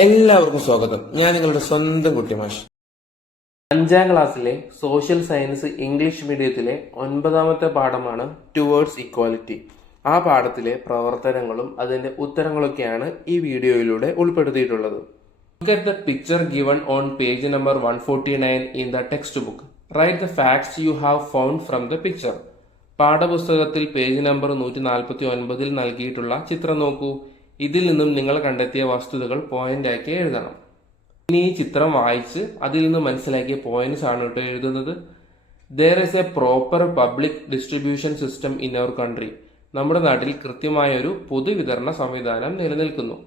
എല്ലാവർക്കും സ്വാഗതം. ഞാൻ നിങ്ങളുടെ സ്വന്തം കുട്ടിമാഷ്. 5ാം ക്ലാസ്സിലെ സോഷ്യൽ സയൻസ് ഇംഗ്ലീഷ് മീഡിയത്തിലെ 9ാമത്തെ പാഠമാണ് ടുവേർഡ്സ് ഇക്വാലിറ്റി. ആ പാഠത്തിലെ പ്രവർത്തനങ്ങളും അതിന്റെ ഉത്തരങ്ങളൊക്കെയാണ് ഈ വീഡിയോയിലൂടെ ഉൾപ്പെടുത്തിയിട്ടുള്ളത്. Look at the picture given on page number 149 in the textbook. Write the facts you have found from the picture. പാഠപുസ്തകത്തിൽ പേജ് നമ്പർ 149 നൽകിയിട്ടുള്ള ചിത്രം നോക്കൂ. ഇതിൽ നിന്നും നിങ്ങൾ കണ്ടെത്തിയ വസ്തുതകൾ പോയിന്റാക്കി എഴുതണം. ഇനി ഈ ചിത്രം വായിച്ച് അതിൽ നിന്ന് മനസ്സിലാക്കിയ പോയിന്റ്സ് ആണ് കേട്ടോ എഴുതുന്നത്. There is a proper public distribution system in our country. നമ്മുടെ നാട്ടിൽ കൃത്യമായ ഒരു പൊതുവിതരണ സംവിധാനം നിലനിൽക്കുന്നു.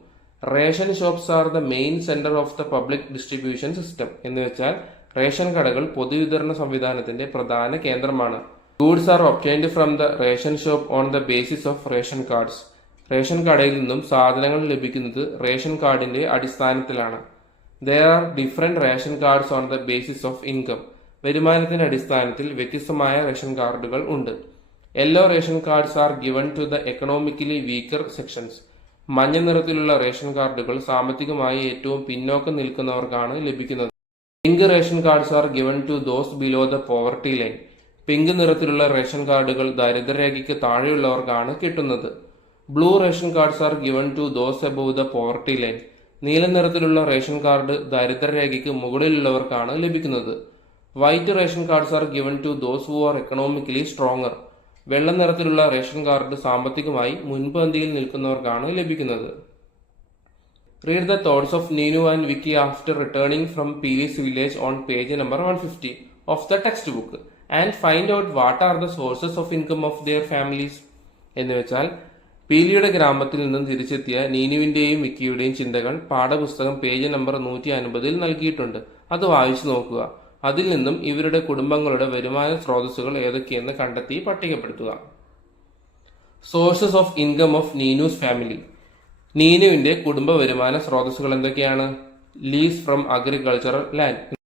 Ration shops are the main centre of the public distribution system. എന്ന് വെച്ചാൽ റേഷൻ കടകൾ പൊതുവിതരണ സംവിധാനത്തിന്റെ പ്രധാന കേന്ദ്രമാണ്. Goods are obtained from the ration shop on the basis of ration cards. Ration കടയിൽ നിന്നും സാധനങ്ങൾ ലഭിക്കുന്നത് റേഷൻ കാർഡിന്റെ അടിസ്ഥാനത്തിലാണ്. There are different ration cards on the basis of income. വരുമാനത്തിന്റെ അടിസ്ഥാനത്തിൽ വ്യത്യസ്തമായ റേഷൻ കാർഡുകൾ ഉണ്ട്. Yellow ration cards are given to the economically weaker sections. മഞ്ഞ നിറത്തിലുള്ള റേഷൻ കാർഡുകൾ സാമ്പത്തികമായി ഏറ്റവും പിന്നോക്കം നിൽക്കുന്നവർക്കാണ് ലഭിക്കുന്നത്. Pink ration cards are given to those below the poverty line. പിങ്ക് നിറത്തിലുള്ള റേഷൻ കാർഡുകൾ ദാരിദ്ര്യരേഖയ്ക്ക് താഴെയുള്ളവർക്കാണ് കിട്ടുന്നത്. Blue ration cards are given to those above the poverty line. നീല നിറത്തിലുള്ള റേഷൻ കാർഡ് ദാരിദ്ര്യരേഖയ്ക്ക് മുകളിലുള്ളവർക്കാണ് ലഭിക്കുന്നത്. White ration cards are given to those who are economically stronger. വെള്ള നിറത്തിലുള്ള റേഷൻ കാർഡ് സാമ്പത്തികമായി മുൻപന്തിയിൽ നിൽക്കുന്നവർക്കാണ് ലഭിക്കുന്നത്. Read the thoughts of Neenu and Vicky after returning from Peeli's village on page number 150 of the text book and find out what are the sources of income of their families. എന്ന് വെച്ചാൽ പീലിയുടെ ഗ്രാമത്തിൽ നിന്നും തിരിച്ചെത്തിയ നീനുവിന്റെയും വിക്കിയുടെയും ചിന്തകൾ പാഠപുസ്തകം പേജ് നമ്പർ 150 നൽകിയിട്ടുണ്ട്. അത് വായിച്ചു നോക്കുക. അതിൽ നിന്നും ഇവരുടെ കുടുംബങ്ങളുടെ വരുമാന സ്രോതസ്സുകൾ ഏതൊക്കെയെന്ന് കണ്ടെത്തി പട്ടികപ്പെടുത്തുക. Sources of income of Neenu's family. നീനുവിന്റെ കുടുംബ വരുമാന സ്രോതസ്സുകൾ എന്തൊക്കെയാണ്? ലീസ് ഫ്രം അഗ്രികൾച്ചറൽ ലാൻഡ്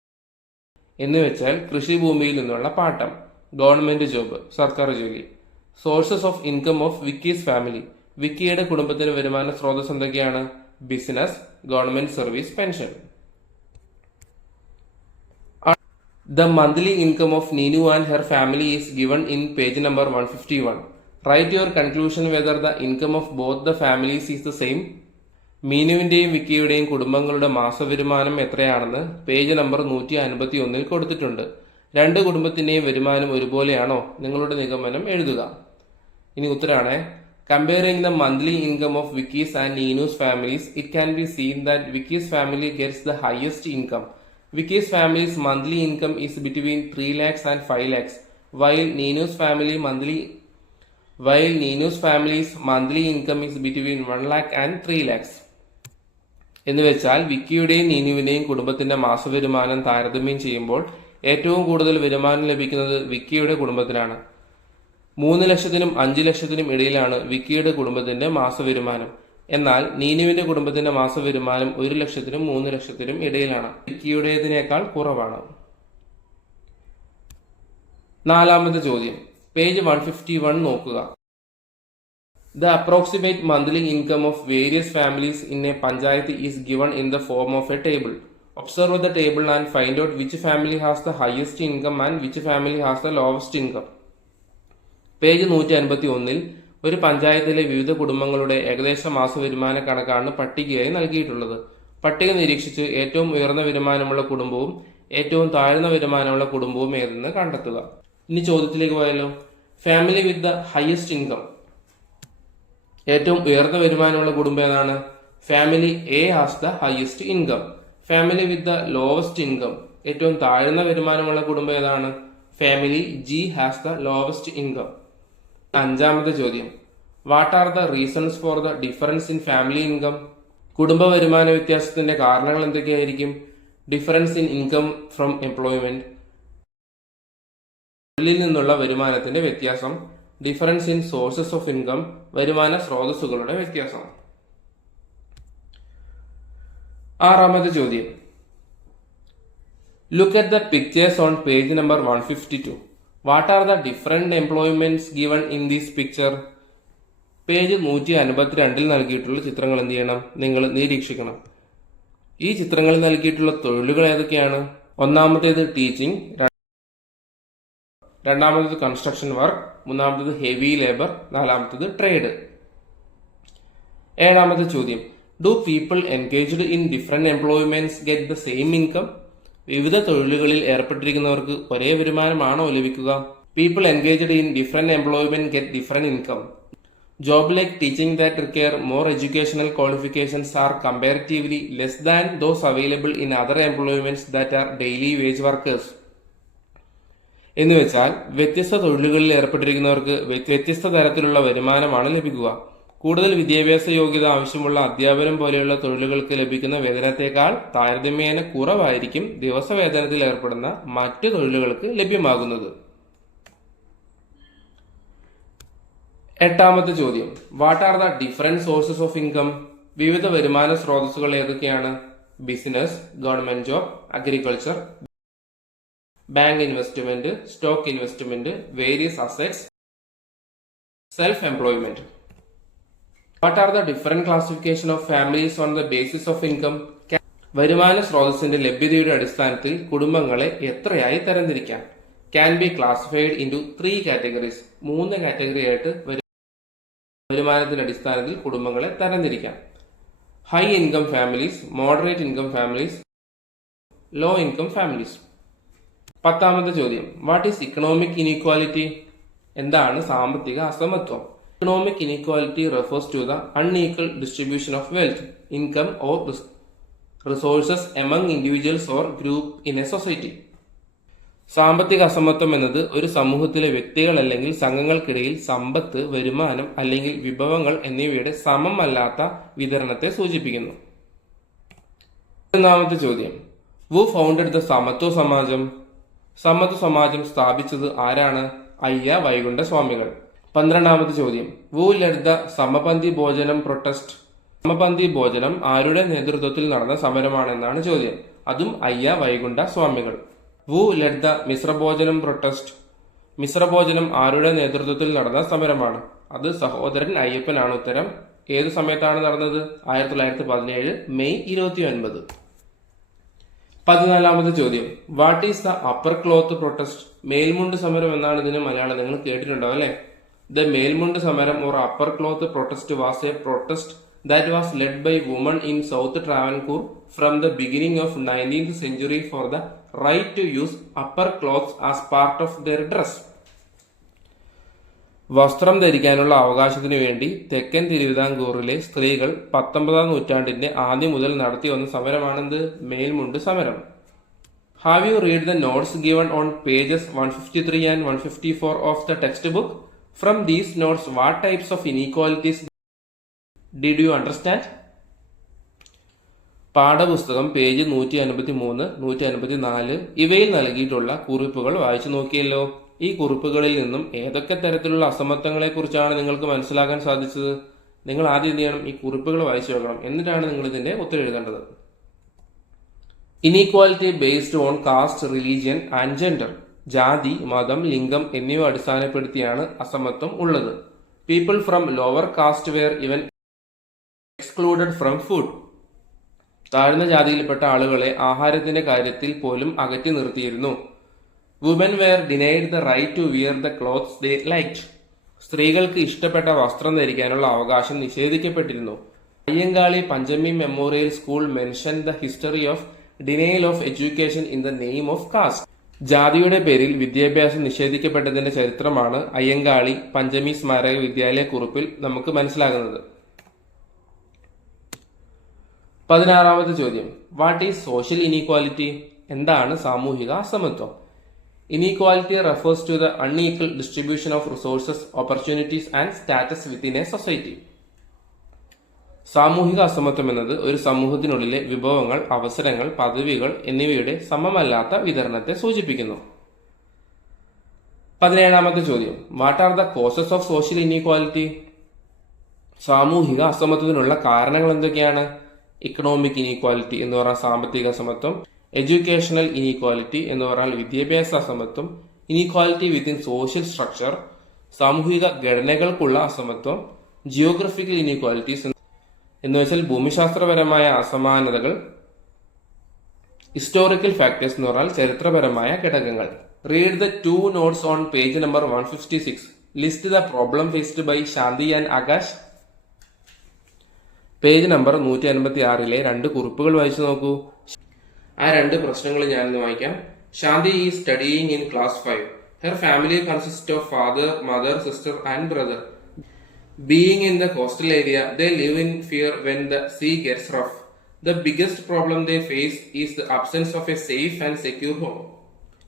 എന്ന് വെച്ചാൽ കൃഷിഭൂമിയിൽ നിന്നുള്ള പാട്ടം. ഗവൺമെന്റ് ജോബ്, സർക്കാർ ജോലി. Sources of income of Vicky's family. വിക്കിയുടെ കുടുംബത്തിന് വരുമാന സ്രോതസ് എന്തൊക്കെയാണ്? Business, government service, pension. The monthly income of Ninu and her family is given in page number 151. Write your conclusion whether the income of both the families is the same. മീനുവിന്റെയും വിക്കിയുടെയും കുടുംബങ്ങളുടെ മാസവരുമാനം എത്രയാണെന്ന് page number 151 കൊടുത്തിട്ടുണ്ട്. രണ്ട് കുടുംബത്തിന്റെയും വരുമാനം ഒരുപോലെയാണോ? നിങ്ങളുടെ നിഗമനം എഴുതുക. ഇനി ഉത്തരാണ്. Comparing the monthly income of Vicky's and Ninu's families, it can be seen that Vicky's family gets the highest income. Vicky's family's monthly income is between 3 lakhs and 5 lakhs, while Ninu's family's monthly income is between 1 lakh and 3 lakhs. എന്ന് വെച്ചാൽ വിക്കിയുടെയും നീനുവിന്റെയും കുടുംബത്തിന്റെ മാസവരുമാനം താരതമ്യം ചെയ്യുമ്പോൾ ഏറ്റവും കൂടുതൽ വരുമാനം ലഭിക്കുന്നത് വിക്കിയുടെ കുടുംബത്തിനാണ്. 3 ലക്ഷത്തിനും 5 ലക്ഷത്തിനും ഇടയിലാണ് വിക്കിയുടെ കുടുംബത്തിന്റെ മാസവരുമാനം. എന്നാൽ നീനുവിന്റെ കുടുംബത്തിന്റെ മാസവരുമാനം 1 ലക്ഷത്തിനും 3 ലക്ഷത്തിനും ഇടയിലാണ്. വിക്കിയുടേതിനേക്കാൾ കുറവാണ്. 4ാമത്തെ ചോദ്യം പേജ് 151 നോക്കുക. The approximate monthly income of various families in a panchayat is given in the form of a table. Observe the table and find out which family has the highest income and which family has the lowest income. Page 151 ഒരു പഞ്ചായത്തിലെ വിവിധ കുടുംബങ്ങളുടെ ഏകദേശ മാസവരുമാന കണക്കാണ് പട്ടികയായി നൽകിയിട്ടുള്ളത്. പട്ടിക നിരീക്ഷിച്ച് ഏറ്റവും ഉയർന്ന വരുമാനമുള്ള കുടുംബവും ഏറ്റവും താഴ്ന്ന വരുമാനമുള്ള കുടുംബവും ഏതെന്ന് കണ്ടെത്തുക. ഇനി ചോദ്യത്തിലേക്ക് പോയാലോ. Family with the highest income. ഏറ്റവും ഉയർന്ന വരുമാനമുള്ള കുടുംബം ഏതാണ്? Family A has the highest income. Family with the lowest income. ഏറ്റവും താഴ്ന്ന വരുമാനമുള്ള കുടുംബം ഏതാണ്? Family G has the lowest income. 5ാമത്തെ ചോദ്യം. What are the reasons for the difference in family income. കുടുംബ വരുമാന വ്യത്യാസത്തിന്റെ കാരണങ്ങൾ എന്തൊക്കെയായിരിക്കും? Difference in income from employment, തൊഴിലിൽ നിന്നുള്ള വരുമാനത്തിന്റെ വ്യത്യാസം. Difference in sources of income, വരുമാന സ്രോതസ്സുകളുടെ വ്യത്യാസം. 6ാമത്തെ ചോദ്യം. Look at the pictures on page number 152. What are the different employments given in this picture? Page 152 നൽകിയിട്ടുള്ള ചിത്രങ്ങൾ എന്ത് ചെയ്യണം? നിങ്ങൾ നിരീക്ഷിക്കണം. ഈ ചിത്രങ്ങളിൽ നൽകിയിട്ടുള്ള തൊഴിലുകൾ ഏതൊക്കെയാണ്? ഒന്നാമത്തേത് ടീച്ചിങ്, രണ്ടാമത്തേത് കൺസ്ട്രക്ഷൻ വർക്ക്, മൂന്നാമത്തേത് ഹെവി ലേബർ, നാലാമത്തേത് ട്രേഡ്. ഏഴാമത്തെ ചോദ്യം, do people engaged in different employments get the same income? വിവിധ തൊഴിലുകളിൽ ഏർപ്പെട്ടിരിക്കുന്നവർക്ക് ഒരേ വരുമാനമാണോ ലഭിക്കുക? People engaged in different employment get different income. Job like teaching that require more educational qualifications are comparatively less than those available in other employments that are daily wage workers. എന്ന് വെച്ചാൽ വ്യത്യസ്ത തൊഴിലുകളിൽ ഏർപ്പെട്ടിരിക്കുന്നവർക്ക് വ്യത്യസ്ത തരത്തിലുള്ള വരുമാനമാണ് ലഭിക്കുക. കൂടുതൽ വിദ്യാഭ്യാസ യോഗ്യത ആവശ്യമുള്ള അധ്യാപനം പോലെയുള്ള തൊഴിലുകൾക്ക് ലഭിക്കുന്ന വേതനത്തെക്കാൾ താരതമ്യേന കുറവായിരിക്കും ദിവസവേതനത്തിൽ ഏർപ്പെടുന്ന മറ്റു തൊഴിലുകൾക്ക് ലഭ്യമാകുന്നത്. എട്ടാമത്തെ ചോദ്യം, what are the different sources of income? വിവിധ വരുമാന സ്രോതസ്സുകൾ ഏതൊക്കെയാണ്? Business, government job, agriculture, bank investment, stock investment, various assets, self employment. What are the different classification of families on the basis of income? വരുമാന സ്രോതസ്സിന്റെ ലഭ്യതയുടെ അടിസ്ഥാനത്തിൽ കുടുംബങ്ങളെ എത്രയായി തരംതിരിക്കാം? Can be classified into 3 categories. 3 category ആയിട്ട് വരുമാനത്തിന്റെ അടിസ്ഥാനത്തിൽ കുടുംബങ്ങളെ തരംതിരിക്കാം. High income families, moderate income families, low income families. പത്താമത്തെ ചോദ്യം, വാട്ട് ഈസ് ഇക്കണോമിക് ഇനീക്വാലിറ്റി? എന്താണ് സാമ്പത്തിക അസമത്വം? Economic inequality refers to the unequal distribution of wealth, income or resources among individuals or group in a society. സാമ്പത്തിക അസമത്വം എന്നത് ഒരു സമൂഹത്തിലെ വ്യക്തികൾ അല്ലെങ്കിൽ സംഘങ്ങൾക്കിടയിൽ സമ്പത്ത്, വരുമാനം അല്ലെങ്കിൽ വിഭവങ്ങൾ എന്നിവയുടെ സമമല്ലാത്ത വിതരണത്തെ സൂചിപ്പിക്കുന്നു. ഒന്നാമത്തെ ചോദ്യം, ഹു ഫൗണ്ടഡ് ദ സമത്വ സമാജം? സമത്വ സമാജം സ്ഥാപിച്ചത് ആരാണ്? അയ്യ വൈകുണ്ഠ സ്വാമികൾ. 12ാമത്തെ ചോദ്യം, ഹു ലെഡ് ദ സമപന്തി ഭോജനം പ്രൊട്ടസ്റ്റ്? സമപന്തി ഭോജനം ആരുടെ നേതൃത്വത്തിൽ നടന്ന സമരമാണെന്നാണ് ചോദ്യം. അതും Ayya Vaikunda Swamikal. Who led the മിശ്രഭോജനം പ്രൊട്ടസ്റ്റ്? മിശ്രഭോജനം ആരുടെ നേതൃത്വത്തിൽ നടന്ന സമരമാണ്? അത് സഹോദരൻ അയ്യപ്പനാണ് ഉത്തരം. ഏത് സമയത്താണ് നടന്നത്? 1917 മെയ് 29. 14ാമത്തെ ചോദ്യം, what is the upper cloth protest? മേൽമുണ്ട് സമരം എന്നാണ് ഇതിന് മലയാളം. നിങ്ങൾ കേട്ടിട്ടുണ്ടാവും അല്ലെ? ദ മേൽമുണ്ട് സമരം or upper cloth protest was A protest that was led by women in South Travancore from the beginning of 19th century for the right to use upper clothes as part of their dress. വസ്ത്രം ധരിക്കാനുള്ള അവകാശത്തിനു വേണ്ടി തെക്കൻ തിരുവിതാംകൂറിലെ സ്ത്രീകൾ 19ാം നൂറ്റാണ്ടിന്റെ ആദ്യം മുതൽ നടത്തി വന്ന സമരമാണെന്ത്? മേൽമുണ്ട് സമരം. Have you read the notes given on pages 153 and 154 of the textbook? From these notes, what types of inequalities did you understand? പാഠപുസ്തകം പേജ് 153, 154 ഇവയിൽ നൽകിയിട്ടുള്ള കുറിപ്പുകൾ വായിച്ചു നോക്കിയല്ലോ. ഈ കുറിപ്പുകളിൽ നിന്നും ഏതൊക്കെ തരത്തിലുള്ള അസമത്വങ്ങളെ കുറിച്ചാണ് നിങ്ങൾക്ക് മനസ്സിലാക്കാൻ സാധിച്ചത്? നിങ്ങൾ ആദ്യം എന്ത് ചെയ്യണം? ഈ കുറിപ്പുകൾ വായിച്ചു നോക്കണം. എന്നിട്ടാണ് നിങ്ങൾ ഇതിന്റെ ഉത്തരം എഴുതേണ്ടത്. Inequality based on caste, religion and gender. ജാതി, മതം, ലിംഗം എന്നിവ അടിസ്ഥാനപ്പെടുത്തിയാണ് അസമത്വം ഉള്ളത്. People from lower caste were even excluded from food. താഴ്ന്ന ജാതിയിൽപ്പെട്ട ആളുകളെ ആഹാരത്തിന്റെ കാര്യത്തിൽ പോലും അകറ്റി നിർത്തിയിരുന്നു. Woman were denied the right to wear the clothes they liked. സ്ത്രീകൾക്ക് ഇഷ്ടപ്പെട്ട വസ്ത്രം ധരിക്കാനുള്ള അവകാശം നിഷേധിക്കപ്പെട്ടിരുന്നു. Ayyankali Panchami memorial school mention the history of denial of education in the name of caste. ജാതിയുടെ പേരിൽ വിദ്യാഭ്യാസം നിഷേധിക്കപ്പെട്ടതിന്റെ ചരിത്രമാണ് അയ്യങ്കാളി പഞ്ചമി സ്മാരക വിദ്യാലയ കുറിപ്പിൽ നമുക്ക് മനസ്സിലാകുന്നത്. 16ാമത്തെ ചോദ്യം, വാട്ട് ഈസ് സോഷ്യൽ ഇനീക്വാലിറ്റി? എന്താണ് സാമൂഹിക അസമത്വം? Inequality refers to the unequal distribution of resources, opportunities and status within a society. സാമൂഹിക അസമത്വം എന്നത് ഒരു സമൂഹത്തിനുള്ളിലെ വിഭവങ്ങൾ, അവസരങ്ങൾ, പദവികൾ എന്നിവയുടെ സമമല്ലാത്ത വിതരണത്തെ സൂചിപ്പിക്കുന്നു. 17ാമത്തെ ചോദ്യം, what are the causes of social inequality? സാമൂഹിക അസമത്വത്തിനുള്ള കാരണങ്ങൾ എന്തൊക്കെയാണ്? ഇക്കണോമിക് ഇനീക്വാലിറ്റി എന്ന് പറഞ്ഞാൽ സാമ്പത്തിക അസമത്വം, എഡ്യൂക്കേഷണൽ ഇനീക്വാലിറ്റി എന്ന് പറഞ്ഞാൽ വിദ്യാഭ്യാസ അസമത്വം, ഇനീക്വാലിറ്റി വിത്തിൻ സോഷ്യൽ സ്ട്രക്ചർ സാമൂഹിക ഘടനകൾക്കുള്ള അസമത്വം, ജിയോഗ്രഫിക്കൽ ഇനീക്വാലിറ്റീസ് എന്ന് വെച്ചാൽ ഭൂമിശാസ്ത്രപരമായ അസമാനതകൾ, ഹിസ്റ്റോറിക്കൽ ഫാക്ടേഴ്സ് എന്ന് പറഞ്ഞാൽ ചരിത്രപരമായ ഘടകങ്ങൾ. Read the 2 notes on page number 156. List the problem faced by Shanti and Akash. Page number 156 രണ്ട് കുറിപ്പുകൾ വായിച്ചു നോക്കൂ. ആ രണ്ട് പ്രശ്നങ്ങൾ ഞാനിന്ന് വായിക്കാം. Shanthi is studying in class 5. Her family consist of father, mother, sister and brother. Being in the coastal area, they live in fear when the sea gets rough. The biggest problem they face is the absence of a safe and secure home.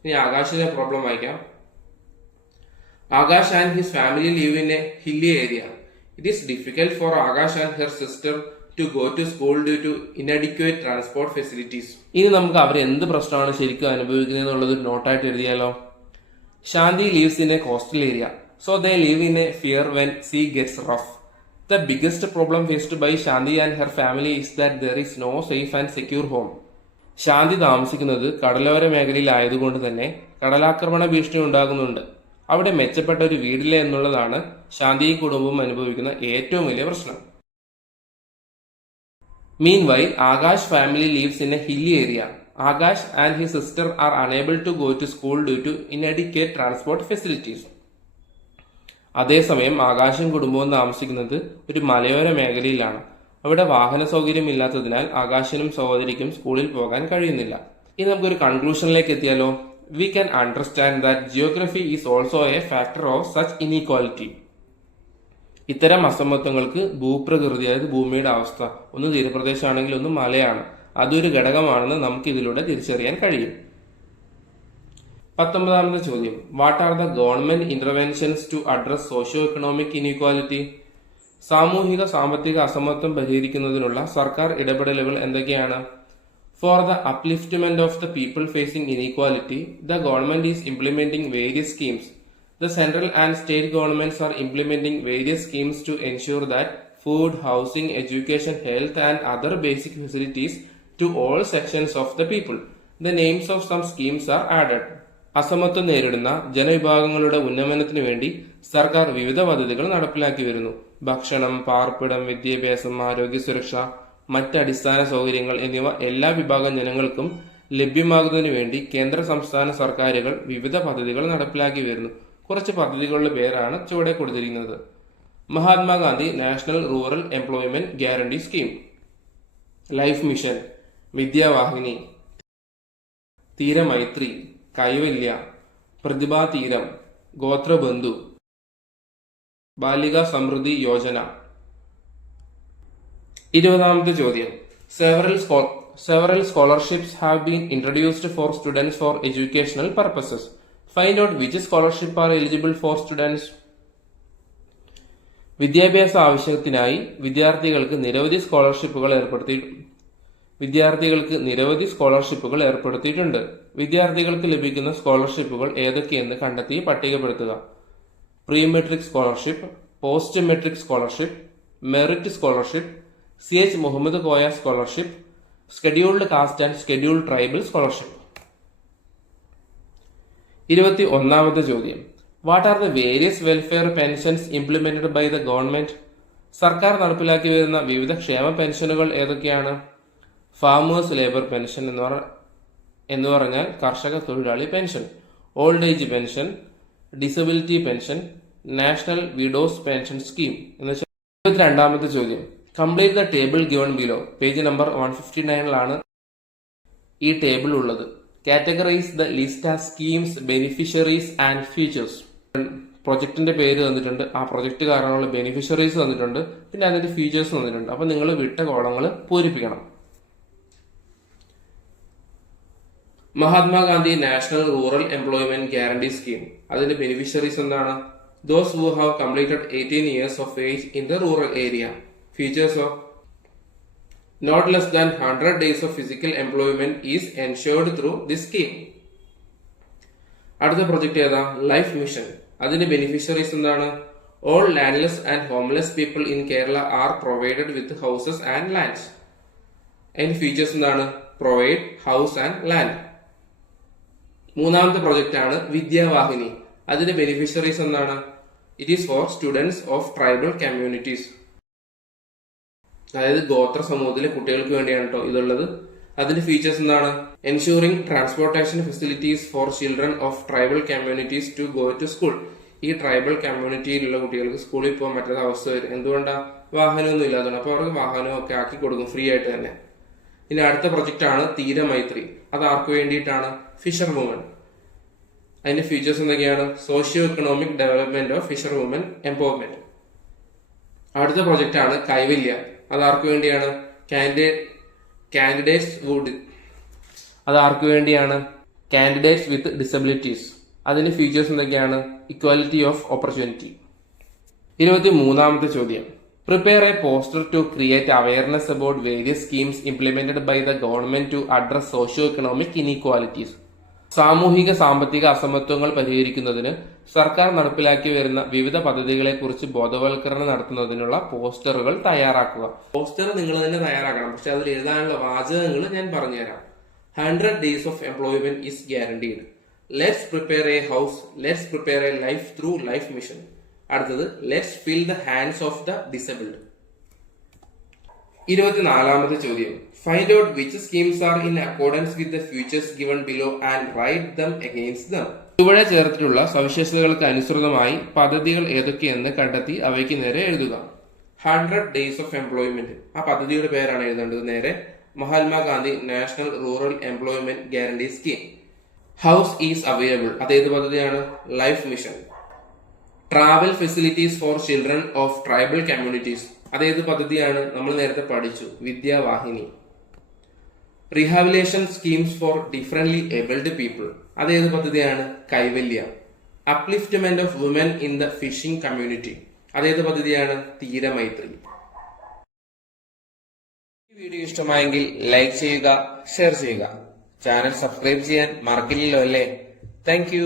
ഇനി ആകാശിന്റെ problem വായിക്കാം. Akash and his family live in a hilly area. It is difficult for Akash and her sister to go to school due to inadequate transport facilities. ഇനി നമുക്ക് അവർ എന്ത് പ്രശ്നമാണ് ശരിക്കും അനുഭവിക്കുന്നത് എന്നുള്ളത് ഒരു നോട്ടായിട്ട് എഴുതിയാലോ. ശാന്തി lives in a coastal area. So they live in a fear when sea gets rough. The biggest problem faced by Shanti and her family is that there is no safe and secure home. ശാന്തി താമസിക്കുന്നത് കടലോര മേഖലയിലായതുകൊണ്ട് തന്നെ കടലാക്രമണ ഭീഷണി ഉണ്ടാകുന്നുണ്ട്. അവിടെ മെച്ചപ്പെട്ട ഒരു വീടില്ല എന്നുള്ളതാണ് ശാന്തിയും കുടുംബവും അനുഭവിക്കുന്ന ഏറ്റവും വലിയ പ്രശ്നം. Meanwhile, Akash family lives in a hilly area. Akash and his sister are unable to go to school due to inadequate transport facilities. അതേസമയം ആകാശും കുടുംബവും താമസിക്കുന്നത് ഒരു മലയോര മേഖലയിലാണ്. അവിടെ വാഹന സൗകര്യം ഇല്ലാത്തതിനാൽ ആകാശിനും സഹോദരിക്കും സ്കൂളിൽ പോകാൻ കഴിയുന്നില്ല. ഇനി നമുക്കൊരു കൺക്ലൂഷനിലേക്ക് എത്തിയാലോ. We can understand that geography is also a factor of such inequality. ഇത്തരം അസമത്വങ്ങൾക്ക് ഭൂപ്രകൃതി, അതായത് ഭൂമിയുടെ അവസ്ഥ, ഒന്ന് തീരപ്രദേശമാണെങ്കിൽ ഒന്ന് മലയാണ്, അതൊരു ഘടകമാണെന്ന് നമുക്ക് ഇതിലൂടെ തിരിച്ചറിയാൻ കഴിയും. 19ാമത്തെ ചോദ്യം. What are the government interventions to address socio economic inequality? സാമൂഹിക സാമ്പത്തിക അസമത്വം പരിഹരിക്കുന്നതിനുള്ള സർക്കാർ ഇടപെടലുകൾ എന്തൊക്കെയാണ്? For the upliftment of the people facing inequality, the government is implementing various schemes. The central and state governments are implementing various schemes to ensure that food, housing, education, health and other basic facilities to all sections of the people. The names of some schemes are added. അസമത്വം നേരിടുന്ന ജനവിഭാഗങ്ങളുടെ ഉന്നമനത്തിനു വേണ്ടി സർക്കാർ വിവിധ പദ്ധതികൾ നടപ്പിലാക്കി വരുന്നു. ഭക്ഷണം, പാർപ്പിടം, വിദ്യാഭ്യാസം, ആരോഗ്യ സുരക്ഷ, മറ്റ് അടിസ്ഥാന സൗകര്യങ്ങൾ എന്നിവ എല്ലാ വിഭാഗം ജനങ്ങൾക്കും ലഭ്യമാകുന്നതിനു വേണ്ടി കേന്ദ്ര സംസ്ഥാന സർക്കാരുകൾ വിവിധ പദ്ധതികൾ നടപ്പിലാക്കി വരുന്നു. കുറച്ച് പദ്ധതികളുടെ പേരാണ് ചുവടെ കൊടുത്തിരിക്കുന്നത്. Mahatma Gandhi national rural employment guarantee scheme, life mission, Vidyavahini, Theeramaithri, Kaivalya, Prathibha Theeram, Gothrabandhu, ബാലിക സമൃദ്ധി യോജന. 20ാമത്തെ ചോദ്യം. Several scholarships have been introduced for students for educational purposes. Find out which scholarship are eligible for students. വിദ്യാഭ്യാസ ആവശ്യത്തിനായി വിദ്യാർത്ഥികൾക്ക് നിരവധി സ്കോളർഷിപ്പുകൾ ഏർപ്പെടുത്തിയിട്ടുണ്ട്. വിദ്യാർത്ഥികൾക്ക് ലഭിക്കുന്ന സ്കോളർഷിപ്പുകൾ ഏതൊക്കെയെന്ന് കണ്ടെത്തി പട്ടികപ്പെടുത്തുക. Pre matric scholarship, post matric scholarship, merit scholarship, CH Muhammad Koya scholarship, scheduled caste and scheduled tribal scholarship. 21ാമത്തെ ചോദ്യം. What are the various welfare pensions implemented by the government? സർക്കാർ നടപ്പിലാക്കി വരുന്ന വിവിധ ക്ഷേമ പെൻഷനുകൾ ഏതൊക്കെയാണ്? ഫാമേഴ്സ് ലേബർ പെൻഷൻ എന്ന് പറഞ്ഞാൽ കർഷക തൊഴിലാളി pension, old age pension, disability pension, national widows pension scheme എന്ന് വെച്ചാൽ. 22ാമത്തെ ചോദ്യം. Complete the table given below. Page number 159 ഈ ടേബിൾ ഉള്ളത്. Categorise the list as schemes, beneficiaries and features. പ്രൊജക്ടിന്റെ പേര് തന്നിട്ടുണ്ട്, ആ പ്രൊജക്ട് കാരണമുള്ള ബെനിഫിഷ്യറീസ് തന്നിട്ടുണ്ട്, പിന്നെ അതിന്റെ ഫീച്ചേഴ്സ് തന്നിട്ടുണ്ട്. അപ്പൊ നിങ്ങൾ വിട്ട കോളങ്ങൾ പൂരിപ്പിക്കണം. Mahatma Gandhi national rural employment guarantee scheme, അതിന്റെ ബെനിഫിഷ്യറീസ് എന്താണ്? Those who have completed 18 years of age in the rural area. Features of not less than 100 days of physical employment is ensured through this scheme. അടുത്ത project ഏതാ? Life mission. അതിന്റെ beneficiaries എന്താണ്? All landless and homeless people in Kerala are provided with houses and lands. അതിന്റെ features എന്താണ്? Provide house and land. 3ാമത്തെ project ആണ് വിദ്യാവാഹിനി. അതിന്റെ beneficiaries എന്താണ്? It is for students of tribal communities, അതായത് ഗോത്ര സമൂഹത്തിലെ കുട്ടികൾക്ക് വേണ്ടിയാണ് കേട്ടോ ഇതുള്ളത്. അതിന്റെ ഫീച്ചേഴ്സ് എന്താണ്? Ensuring transportation facilities for children of tribal communities to go to school. ഈ ട്രൈബൽ കമ്മ്യൂണിറ്റിയിലുള്ള കുട്ടികൾക്ക് സ്കൂളിൽ പോകാൻ പറ്റാത്ത അവസ്ഥ വരും. എന്തുകൊണ്ടാ? വാഹനമൊന്നും ഇല്ലാത്തതാണ്. അപ്പൊ അവർക്ക് വാഹനവും ഒക്കെ ആക്കി കൊടുക്കും ഫ്രീ ആയിട്ട് തന്നെ. ഇനി അടുത്ത പ്രൊജക്ട് ആണ് തീരമൈത്രി. അത് ആർക്ക് വേണ്ടിയിട്ടാണ്? Fisher woman. അതിന്റെ ഫീച്ചേഴ്സ് എന്തൊക്കെയാണ്? Socio economic development of fisher woman empowerment. അടുത്ത പ്രൊജക്ട് ആണ് കൈവല്യ. അത് ആർക്ക് വേണ്ടിയാണ്? Candidates would. അത് ആർക്ക് വേണ്ടിയാണ്? Candidates with disabilities. അതിന്റെ ഫീച്ചേഴ്സ് എന്തൊക്കെയാണ്? Equality of opportunity. 23ാമത്തെ ചോദ്യം. Prepare a poster to create awareness about various schemes implemented by the government to address socio economic inequalities. സാമൂഹിക സാമ്പത്തിക അസമത്വങ്ങൾ പരിഹരിക്കുന്നതിന് സർക്കാർ നടപ്പിലാക്കി വരുന്ന വിവിധ പദ്ധതികളെക്കുറിച്ച് ബോധവൽക്കരണം നടത്തുന്നതിനുള്ള പോസ്റ്ററുകൾ തയ്യാറാക്കുക. പോസ്റ്റർ നിങ്ങൾ തന്നെ തയ്യാറാക്കണം. പക്ഷെ അതിൽ എഴുതാനുള്ള വാചകങ്ങൾ ഞാൻ പറഞ്ഞുതരാം. 100 days of employment is guaranteed. Let's prepare a house. Let's prepare a life through life mission. അടുത്തത് let's fill the hands of the disabled. 24ാമത്തെ ചോദ്യം. Find out which schemes are in accordance with the features given below and write them against them. ചുവടെ ചേർത്തിട്ടുള്ള സവിശേഷതകൾക്ക് അനുസൃതമായി പദ്ധതികൾ ഏതൊക്കെയെന്ന് കണ്ടെത്തി അവയ്ക്ക് നേരെ എഴുതുക. 100 days of employment. ആ പദ്ധതിയുടെ പേരാണ് എഴുതേണ്ടത്. നേരെ Mahatma Gandhi national rural employment guarantee scheme. House is available. അതേത് പദ്ധതിയാണ്? Life mission. Travel facilities for children of tribal communities. അതേത് പദ്ധതിയാണ്? നമ്മൾ നേരത്തെ പഠിച്ചു, Vidyavahini. Rehabilitation schemes for differently abled people. അതേത് പദ്ധതിയാണ്? Kaivalya. Upliftment of woman in the fishing community. അതേത് പദ്ധതിയാണ്? തീരമൈത്രി. ഈ വീഡിയോ ഇഷ്ടമായെങ്കിൽ ലൈക്ക് ചെയ്യുക, ഷെയർ ചെയ്യുക. ചാനൽ സബ്സ്ക്രൈബ് ചെയ്യാൻ മറക്കില്ലല്ലോ അല്ലേ? താങ്ക്